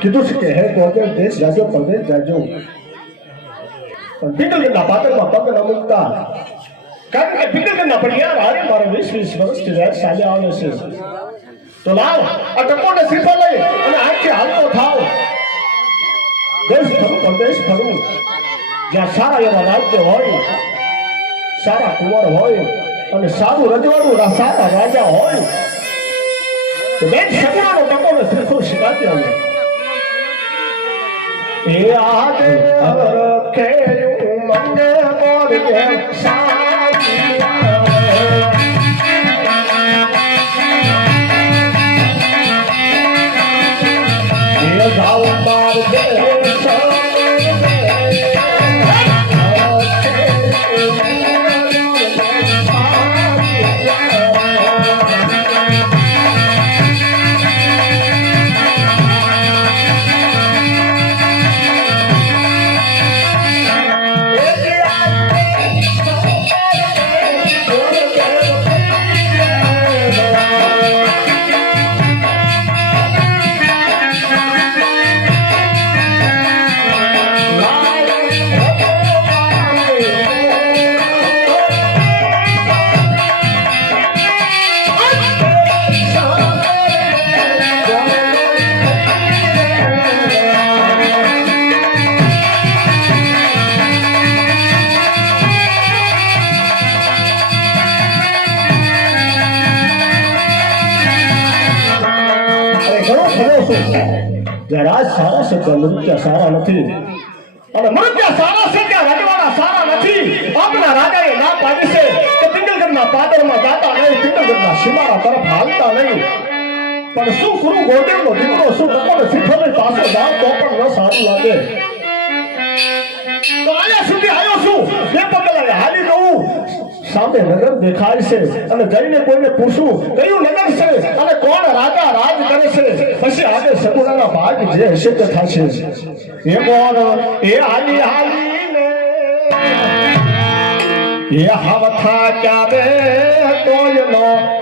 કીધું છે કે હે કોકે દેશ જાજો પરદેશ જાજો પણ પિંગલગઢના પાત્રમાં પગ ન મૂકતા. કારણ કે પિંગલગઢના પડિયાર હારે મારા વીસ વીસ વર્ષથી રાજ સામે આવે છે. તો લાવ, આ ટકોને સીધો લઈ અને આજથી હાલતો થાવ. દેશ ફરું, પરદેશ ફરું. જ્યાં સારા એવા રાજ્ય હોય, સારા કુંવર હોય અને સારું રજવાડું સારા રાજા હોય, તો બેન સગડાનો ટકોને સીધો શીખાતી આવે. اے آ دل کي يوں રાજ સારા છે ત્યાં મૃત્યા સારા નથી. અને મૃત્યા સારા છે ત્યાં રજવાડા સારા નથી. આપણા રાજાએ ના પાડી છે કે પિંડલગઢના પાદરમાં જાતા નહીં પિંડલગઢના સીમાડા તરફ હાલતા નહીં. પણ શું કરું ગોદેવનો દીકરો, શું ટકોને શિખરની પાસે જાવ તો પણ ન સારું લાગે. તો અહીંયા સુધી આવ્યો સામે નગર દેખાય છે અને જઈને કોઈને પૂછું કયું નગર છે? અને કોણ રાજા રાજ કરે છે? પછી આગળ સગુણાના ભાગ જે હશે તે થશે. એ કોણ એ હાલી હાલીને એ હવથા ક્યારે તોયનો આલા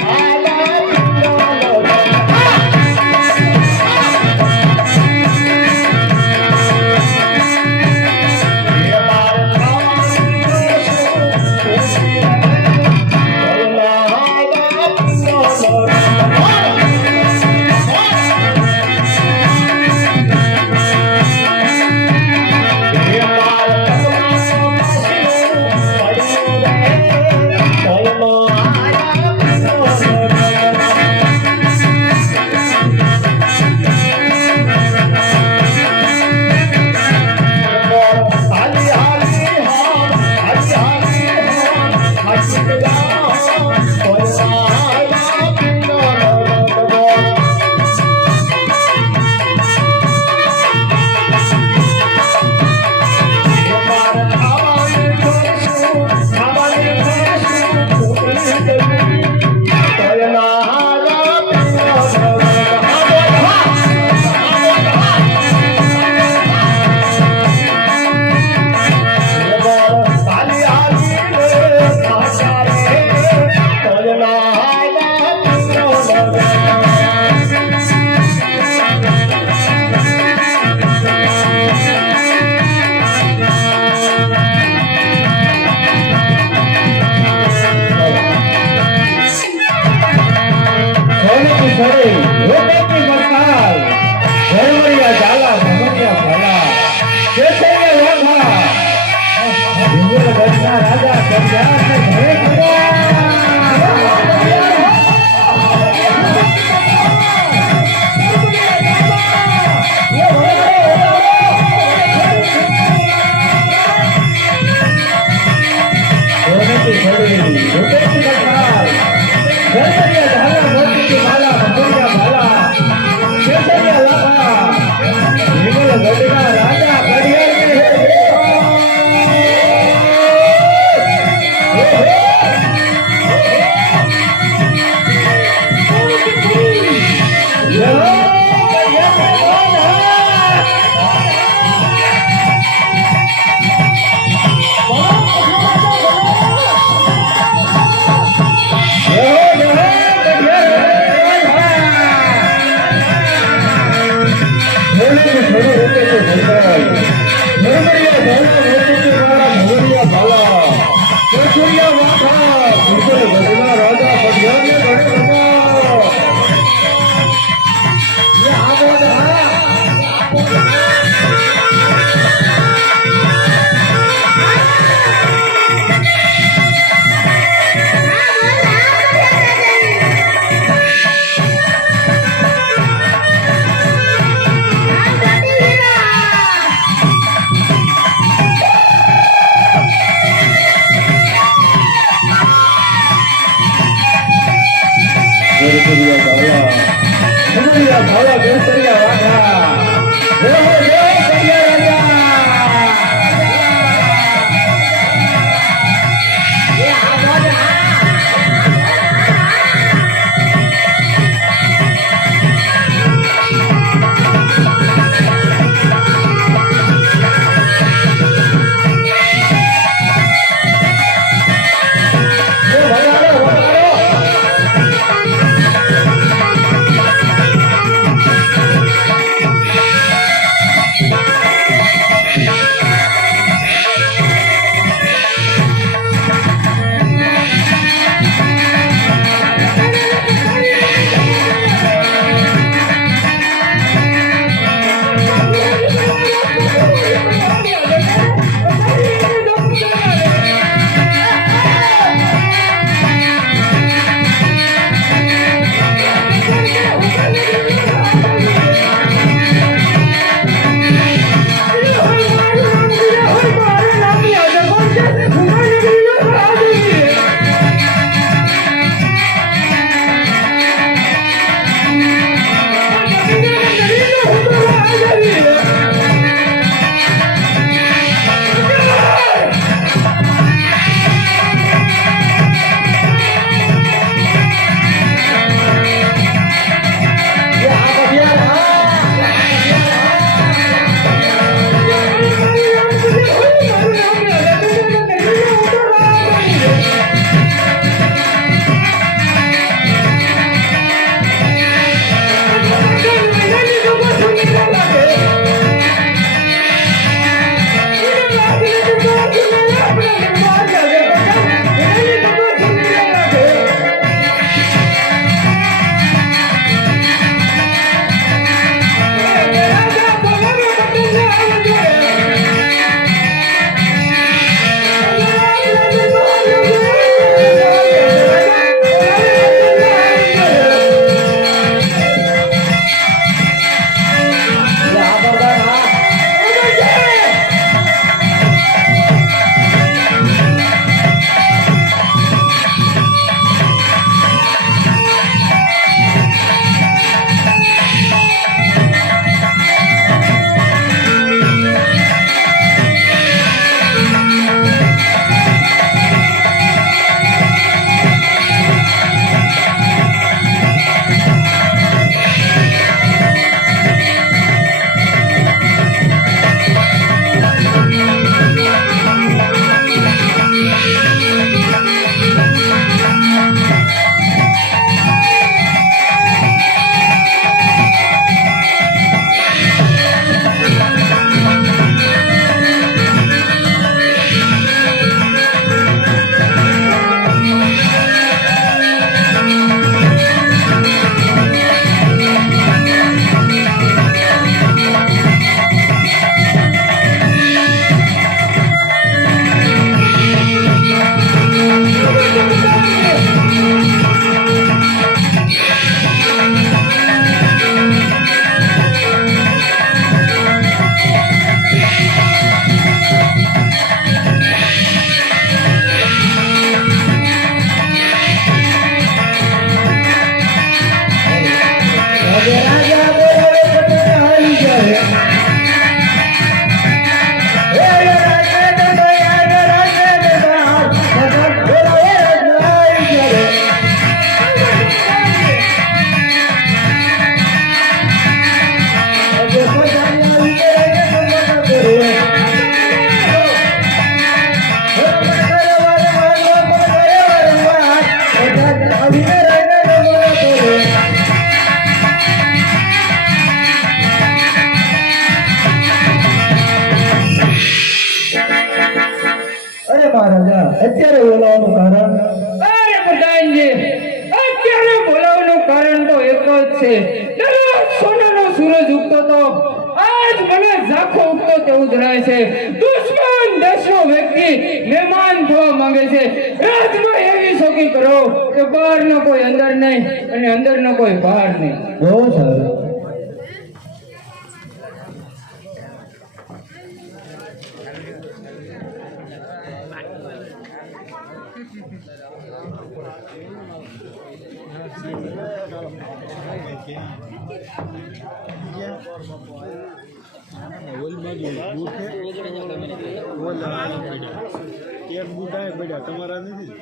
不知道咋了，不知道咋了，别。મહારાજા અત્યારે બોલાવવાનું કારણ? અરે પ્રધાનજી અત્યારે બોલાવવાનું કારણ તો એક જ છે. દરરોજ સોનાનો સૂરજ ઉગતો તો આજ મને ઝાંખો ઉગતો તેવું જણાય છે. દુશ્મન દેશનો વ્યક્તિ મહેમાન થવા માંગે છે. રાજમાં એવી શોકી કરો કે બહારનો કોઈ અંદર નહીં અને અંદરનો કોઈ બહાર નહીં. બહુ સારું. એક પડ્યા તમારા નથી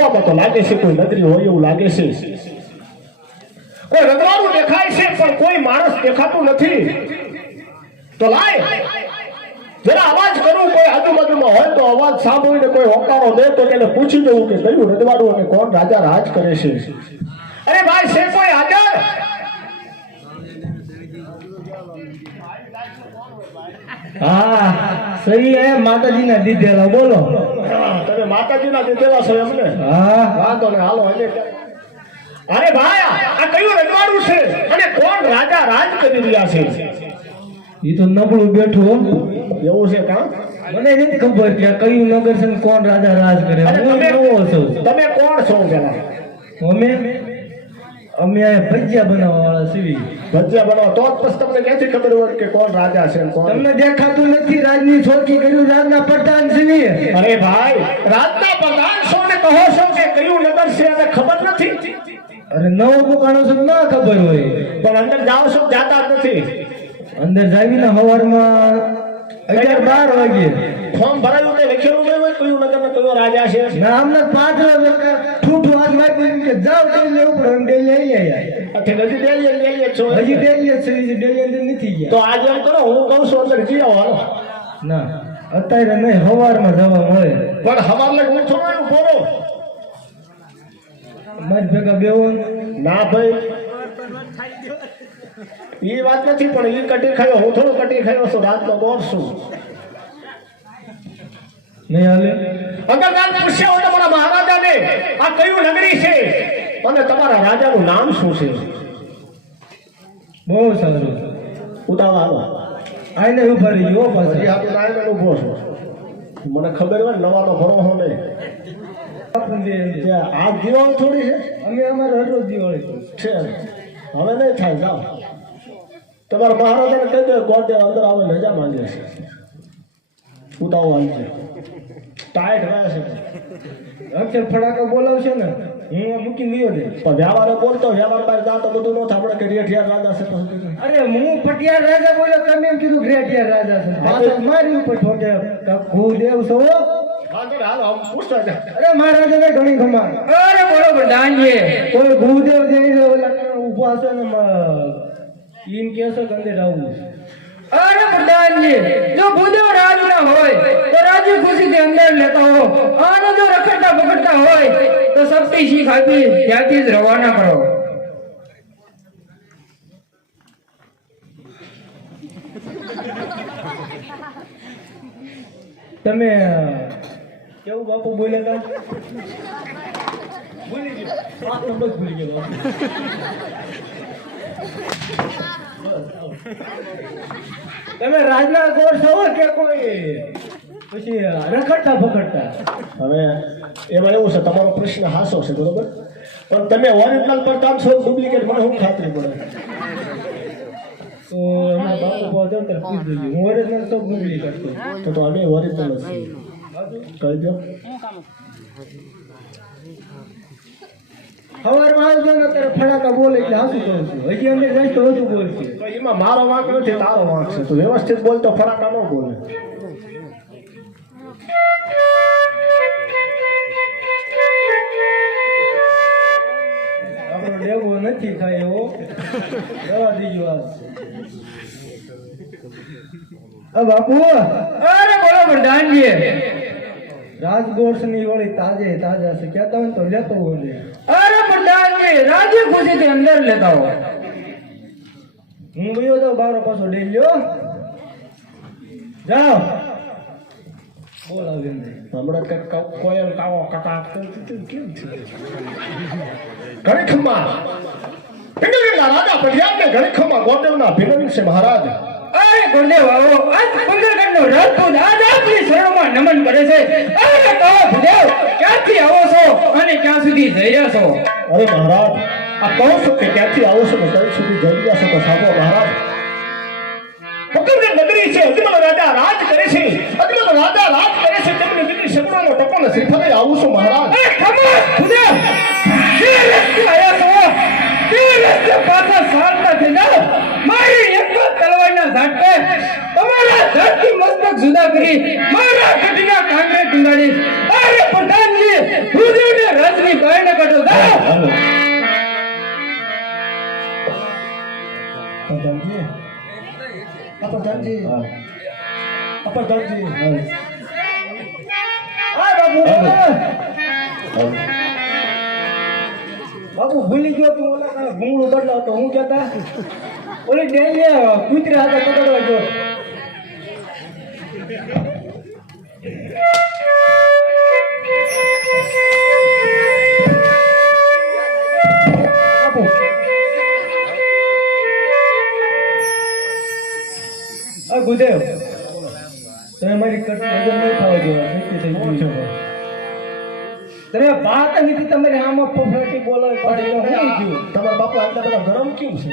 હાલો તો લાગે છે કોઈ નદરી હોય એવું લાગે છે. કોઈ રંગવાનું દેખાય છે પણ કોઈ માણસ દેખાતું નથી. તો લાય. જરા અવાજ કરું કોઈ આજુબાજુમાં હોય તો અવાજ સાંભળીને કોઈ હોકારો દે તો એને પૂછી જવું કે કયું રજવાડું અને કોણ રાજા રાજ કરે છે. અરે ભાઈ છે કોઈ હાજર? હા સહી એ માતાજીના દીધેલા બોલો. તમે માતાજીના દીધેલા છો એમને? હા. વાંધો ને હાલો એને અરે ભાઈ આ કયું રજવાડું છે? અને કોણ રાજા રાજ કરી રહ્યા છે? એ તો નબળું બેઠું. એવું છે કા? મને નથી ખબર કે કયું નગર છે કોણ રાજા રાજ કરે. તમે છું. તમે કોણ છો પેલા? અમે? અમે આ ભજીયા બનાવવા વાળા સીવી ભજીયા બનાવો તો જ પછી તમને ક્યાંથી ખબર હોય કે કોણ રાજા છે કોણ? તમને દેખાતું નથી રાજની છોકી કર્યું રાજના પ્રધાન સીવી અરે ભાઈ રાજના પ્રધાન છો ને કહો છો કે કયું નગર છે? અને ખબર નથી. અરે નવ દુકાનો છે ના ખબર હોય. પણ અંદર જાઓ છો જાતા નથી. અંદર જાવીને સવારમાં અગિયાર બાર વાગે. ફોર્મ ભરાયું તે લખેલું નહીં હોય કયું નગર કયો રાજા છે? ના અમને પાંચ ઠૂઠું હાથ મારી કે જાઓ ડેલી લેવું પડે એમ ડેલી આવી આવ્યા હજી ડેલી ડેલી છો. હજી ડેલી છે હજી ડેલી અંદર નથી ગયા. તો આજે એમ કરો હું કહું છું અંદર જઈ આવો ના અત્યારે નહીં સવારમાં જવા મળે. પણ હવારમાં હું થોડો એવું મારી ભેગા બેવો ના ભાઈ. એ વાત નથી પણ એ કટી ખાયો. હું થોડો કટી ખાયો છું રાતનો દોર છું. નહીં હાલે? અગર કાલ હોય તમારા મહારાજાને આ કયું નગરી છે? અને તમારા રાજાનું નામ શું છે? બહુ સારું. ઉતાવળ હાલો. આઈને ઊભા રહી હજી પાછા. નાઈને ઊભો મને ખબર હોય નવાનો નહીં આપણને દે. કે આ દિવાળી થોડી છે? અમે અમારે હરરોજ દિવાળી છે. હવે નહીં થાય જાઓ. તમારા મહારાજાને કહી દે કોર્ટે અંદર આવે રજા માંગે છે. ઉતાવો છે. ટાઈટ રહે છે. અક્ષર ફટાકા બોલાવશે ને હું મૂકી મૂકીને દે પણ વ્યવહારે બોલતો વ્યવહાર પાસે જાઓ તો બધું ન થાય. આપણે કે રેઠિયાર રાજા છે અરે હું પટિયાર રાજા બોલ્યો તમે એમ કીધું ગ્રેટિયાર રાજા છે. મારી ઉપર ઠોકે. હું દેવ નહીં, હાલો આમ અરે ઘણી ખમાર અરે કોઈ ભૂદેવ જઈને ઓલા ને. અરે પ્રધાનજી જો ભૂદેવ હોય તો રાજી ખુશીથી અંદર લેતા હો. અને જો રખડતા પકડતા હોય તો સખ્તી શીખ આપી ત્યાંથી જ રવાના કરો. તમે કેવું બાપુ બોલે હતા ભૂલી ગયો પાંચ નંબર ભૂલી ગયો તમે રાજના ગોળ છો કે કોઈ? પછી રખડતા પકડતા હવે એમાં એવું છે તમારો પ્રશ્ન હાસો છે બરોબર? પણ તમે ઓરિજિનલ પર કામ છો ડુપ્લિકેટ મને હું ખાતરી પડે તો અમે બાપુ જાઓ ત્યારે પૂછી જોજો હું ઓરિજિનલ તો ડુપ્લિકેટ તો તો અમે ઓરિજિનલ જ છીએ. કહી દો સવારમાં આવજો અત્યારે ફટાકા બોલે એટલે હાસું કહું છું. હજી અંદર તો બોલશે તો એમાં મારો વાંક નથી તારો વાંક છે. તો વ્યવસ્થિત બોલતો ફટાકા ન બોલે. આપણો ડેગો નથી થાય એવો. દવા દીજો આ બાપુ. અરે બોલો રાજગોઠ ની વળી તાજે તાજા છે. કહેતા હોય તો લેતો હોય અરે પ્રધાનજી રાજી ખુશીથી અંદર લેતા હો. હું ગયો તો બારો પાછો લઈ લ્યો. જાઓ. બોલાવી હમણાં કંઈક કોયલ કાવો કરતી કેમ છે? ઘણી રાજા પંજાબને ઘણી ખમ્મા ગોદેવના ભીમન છે મહારાજ અરે ગુરુદેવ આવો આજ પંગરગઢનો રાજપૂત આજ આપની શરણમાં નમન કરે છે. અરે કહો ગુરુદેવ ક્યાંથી આવો છો અને ક્યાં સુધી જઈ રહ્યા છો? અરે મહારાજ આ કહો છો કે ક્યાંથી આવો છો ને ક્યાં સુધી જઈ રહ્યા છો તો સાંભળો મહારાજ. પકડગઢ નગરી છે અજમલ રાજા રાજ કરે છે. અજમલ રાજા રાજ કરે છે તેમની દીકરી શત્રુનો ટકો ને શ્રીફળે આવું છું મહારાજ. અરે ખમોશ ગુરુદેવ! જે વ્યક્તિ આવ્યા છો તે રસ્તે પાછા ચાલતા થઈ જાઓ મારી એક જ તલવારના ઝાટકે તમારા મસ્તક જુદા કરી મારા ગઢના કાંગરે ટીંગાડી અરે પ્રધાનજી ભૂદેવને રાજની કાયને કાઢો દા પ્રધાનજી. પ્રધાનજી. પ્રધાનજી. આ બાબુ બાબુ ભૂલી ગયો તું ઓલા કાલે ભૂંગળું બદલાવતો હું કહેતા? ઓલી ડેલી કૂતરી હાથે પકડવા ગયો. ગુદેવ તમે મારી કટ નહીં તમે વાત નથી, તમારે આમાં ફફડાટી બોલાવી તો ગયું તમારા બાપુ આટલા બધા ગરમ કેમ છે?